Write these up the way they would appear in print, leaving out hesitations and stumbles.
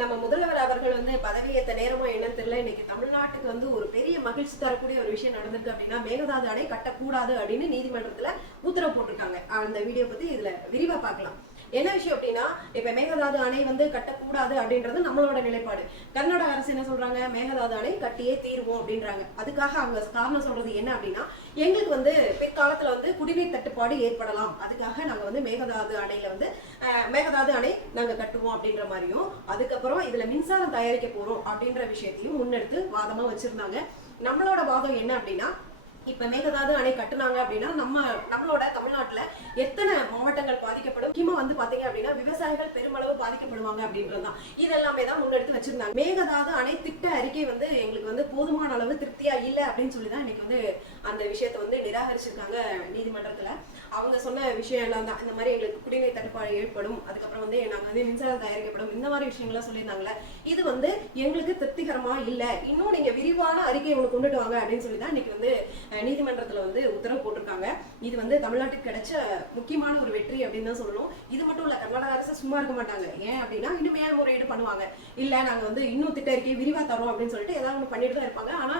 நம்ம முதல்வர் அவர்கள் பதவியேற்ற நேரமா என்னன்னு தெரியல. இன்னைக்கு தமிழ்நாட்டுக்கு ஒரு பெரிய மகிழ்ச்சி தரக்கூடிய ஒரு விஷயம் நடந்திருக்கு அப்படின்னா, மேகதாது அணை கட்டக்கூடாது அப்படின்னு நீதிமன்றத்துல உத்தரவு போட்டிருக்காங்க. அந்த வீடியோ பத்தி இதுல விரிவா பார்க்கலாம். என்ன விஷயம் அப்படின்னா, இப்ப மேகதாது அணை கட்டக்கூடாது அப்படின்றது நம்மளோட நிலைப்பாடு. கர்நாடக அரசு என்ன சொல்றாங்க, மேகதாது அணை கட்டியே தீர்வோம் அப்படின்றாங்க. அதுக்காக அவங்க காரணம் சொல்றது என்ன அப்படின்னா, எங்களுக்கு பிற்காலத்துல குடிநீர் தட்டுப்பாடு ஏற்படலாம், அதுக்காக நாங்க மேகதாது அணையில மேகதாது அணை நாங்க கட்டுவோம் அப்படின்ற மாதிரியும், அதுக்கப்புறம் இதுல மின்சாரம் தயாரிக்க போறோம் அப்படின்ற விஷயத்தையும் முன்னெடுத்து வாதமா வச்சிருந்தாங்க. நம்மளோட வாதம் என்ன அப்படின்னா, இப்ப மேகதாது அணை கட்டுனாங்க அப்படின்னா நம்மளோட தமிழ்நாட்டுல எத்தனை மாவட்டங்கள் பாதிக்கப்படும், முக்கியமா பாத்தீங்க அப்படின்னா விவசாயிகள் பெருமளவு பாதிக்கப்படுவாங்க அப்படின்றதுதான். இதெல்லாமே தான் முன்னெடுத்து வச்சிருந்தாங்க. மேகதாது அணை திட்ட அறிக்கை எங்களுக்கு போதுமான அளவு திருப்தியா இல்லை அப்படின்னு சொல்லிதான் இன்னைக்கு அந்த விஷயத்தை நிராகரிச்சிருக்காங்க நீதிமன்றத்துல. அவங்க சொன்ன விஷயம் எல்லாம் தான், இந்த மாதிரி எங்களுக்கு குடிநீர் தட்டுப்பாடு ஏற்படும், அதுக்கப்புறம் நாங்க மின்சாரம் தயாரிக்கப்படும், இந்த மாதிரி விஷயங்கள்லாம் சொல்லியிருந்தாங்களே, இது எங்களுக்கு திருப்திகரமா இல்லை, இன்னும் நீங்க விரிவான அறிக்கையை கொண்டுட்டு வாங்க அப்படின்னு சொல்லிதான் இன்னைக்கு நீதிமன்றத்துல உத்தரவு போட்டிருக்காங்க. இது தமிழ்நாட்டுக்கு கிடைச்ச முக்கியமான ஒரு வெற்றி அப்படின்னு தான் சொல்லணும். இது மட்டும் இல்ல, கர்நாடக அரசு சும்மா இருக்க மாட்டாங்க. ஏன் அப்படின்னா, இன்னும் மேல்முறையீடு பண்ணுவாங்க. இல்ல நாங்க இன்னும் திட்ட அறிக்கையை விரிவா தரோம் அப்படின்னு சொல்லிட்டு ஏதாவது ஒன்று பண்ணிட்டு தான் இருப்பாங்க. ஆனா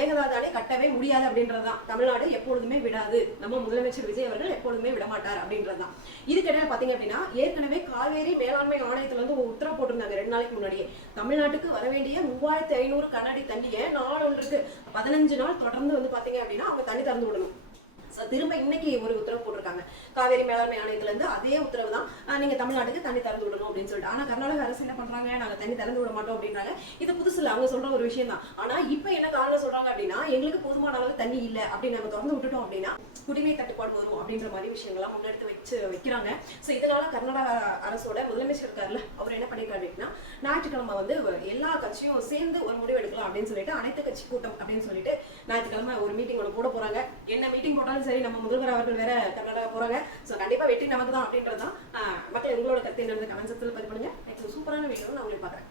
மேகதாது அணை கட்டவே முடியாது அப்படின்றதுதான். தமிழ்நாடு எப்பொழுதுமே விடாது, நம்ம முதலமைச்சர் விஜய் அவர்கள் எப்பொழுதுமே விட மாட்டார் அப்படின்றதுதான். இதுக்கிடையில பாத்தீங்க அப்படின்னா, ஏற்கனவே காவேரி மேலாண்மை ஆணையத்துல ஒரு உத்தரவு போட்டிருந்தாங்க 2 நாளைக்கு முன்னாடியே. தமிழ்நாட்டுக்கு வர வேண்டிய 3500 கனஅடி தண்ணியை நாளொன்றுக்கு 15 நாள் தொடர்ந்து பாத்தீங்க அப்படின்னா அவங்க தண்ணி திறந்து விடணும். திரும்ப இன்னைக்கு ஒரு உத்தரவு போட்டிருக்காங்க காவேரி மேலாண்மை ஆணையத்துல இருந்து. அதே உத்தரவு தான், நீங்க தமிழ்நாட்டுக்கு தண்ணி திறந்து விடணும் அப்படின்னு சொல்லிட்டு. ஆனா கர்நாடக அரசு என்ன பண்றாங்க, நாங்க தண்ணி திறந்து விட மாட்டோம் அப்படின்றாங்க. இது புதுசு இல்ல, அவங்க சொல்ற ஒரு விஷயம் தான். ஆனா இப்ப என்ன காரணம் சொல்றாங்க அப்படின்னா, எங்களுக்கு போதுமான அளவு தண்ணி இல்ல, அப்படி நாங்க திறந்து விட்டுட்டோம் அப்படின்னா குடிநீர் தட்டுப்பாடு வரும் அப்படின்ற மாதிரி விஷயங்கள்லாம் முன்னெடுத்து வைக்கிறாங்க. சோ இதனால கர்நாடக அரசோட முதலமைச்சர் இருக்காருல்ல, அவர் என்ன பண்ணிருக்காரு அப்படின்னா, ஞாயிற்றுக்கிழமை எல்லா கட்சியும் சேர்ந்து ஒரு முடிவு எடுக்கலாம் அப்படின்னு சொல்லிட்டு அனைத்து கட்சி கூட்டம் அப்படின்னு சொல்லிட்டு ஞாயிற்றுக்கிழமை ஒரு மீட்டிங் போட போறாங்க. என்ன மீட்டிங் போட்டாலும் சரி, நம்ம முதல்வர் அவர்கள் வேற கர்நாடகா போறாங்க. சோ கண்டிப்பா வெற்றி நமக்கு தான் அப்படின்றதுதான். மக்கள் உங்களோட கருத்து என்ன கமெண்ட் செக்ஷன்ல பதிவு பண்ணுங்க. சூப்பரான வீடியோ நான் உங்களுக்கு பாக்குறேன்.